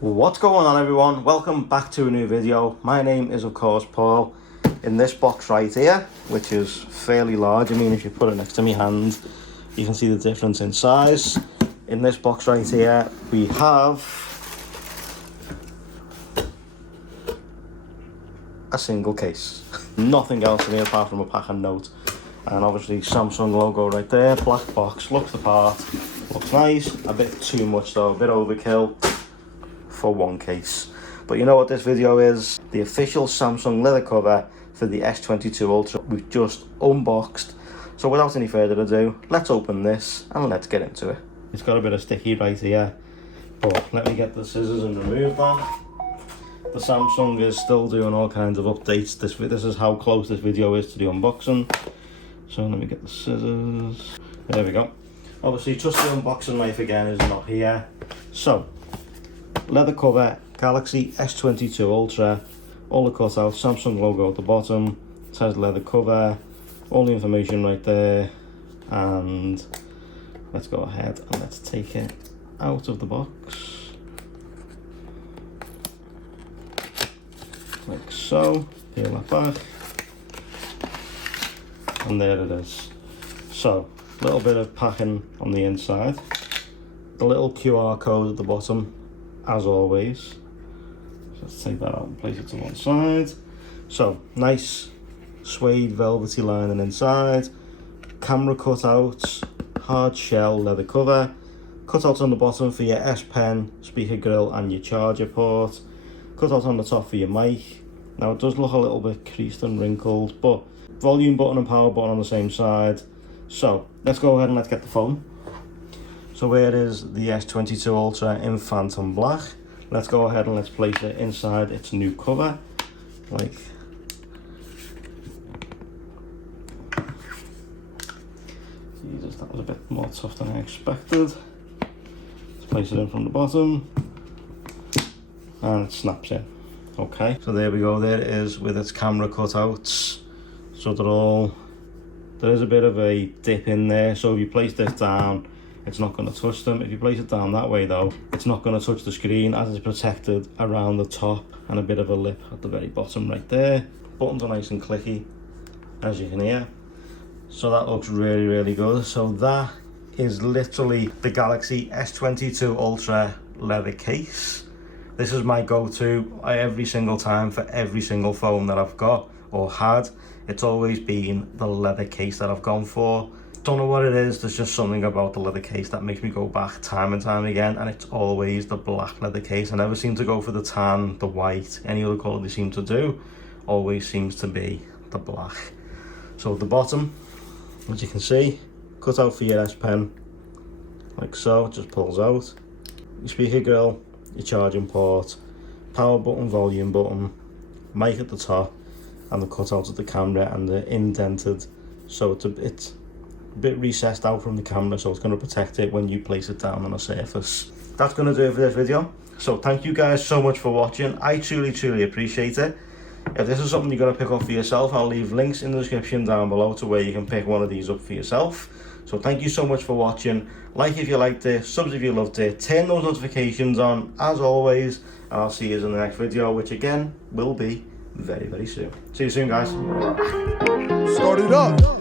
What's going on, everyone? Welcome back to a new video. My name is of course Paul. In this box right here, which is fairly large, I mean if you put it next to my hand you can see the difference in size. In this box right here we have a single case. Nothing else in here apart from a pack and note, and obviously Samsung logo right there. Black box, looks the part, looks nice. A bit too much though, a bit overkill for one case. But you know what this video is? The official Samsung leather cover for the S22 Ultra. We've just unboxed. So without any further ado, let's open this and let's get into it. It's got a bit of sticky right here, but let me get the scissors and remove that. The Samsung is still doing all kinds of updates. This is how close this video is to the unboxing. So let me get the scissors. There we go. Obviously just the unboxing knife again is not here. So leather cover, Galaxy S22 Ultra, all the cutouts, Samsung logo at the bottom. It says leather cover, all the information right there. And let's go ahead and let's take it out of the box. Like so, peel that back. And there it is. So, a little bit of packing on the inside. The little QR code at the bottom, as always. So let's take that out and place it to one side. So, nice suede velvety lining inside. Camera cutouts, hard shell leather cover. Cutouts on the bottom for your S Pen, speaker grill and your charger port. Cutout on the top for your mic. Now it does look a little bit creased and wrinkled, but volume button and power button on the same side. So let's go ahead and let's get the phone. So here is the S22 Ultra in Phantom Black. Let's go ahead and let's place it inside its new cover. Like Jesus, that was a bit more tough than I expected. Let's place it in from the bottom. And it snaps in. Okay, so there we go. There it is with its camera cutouts. So there is a bit of a dip in there. So if you place this down, it's not going to touch them. If you place it down that way though, it's not going to touch the screen, as it's protected around the top and a bit of a lip at the very bottom right there. Buttons are nice and clicky, as you can hear. So that looks really, really good. So that is literally the Galaxy S22 Ultra leather case. This is my go-to every single time for every single phone that I've got or had. It's always been the leather case that I've gone for. Don't know what it is, there's just something about the leather case that makes me go back time and time again, and it's always the black leather case. I never seem to go for the tan, the white, any other colour they seem to do. Always seems to be the black. So at the bottom, as you can see, cut out for your S Pen, like so, it just pulls out. Your speaker grill, your charging port, power button, volume button, mic at the top, and the cutout of the camera, and the indented, so it's a bit recessed out from the camera, so it's going to protect it when you place it down on a surface. That's going to do it for this video. So thank you guys so much for watching. I truly appreciate it. If this is something you're going to pick up for yourself, I'll leave links in the description down below to where you can pick one of these up for yourself. So thank you so much for watching. Like if you liked it, subs if you loved it, turn those notifications on as always, and I'll see you in the next video, which again will be very, very soon. See you soon, guys. Start it up.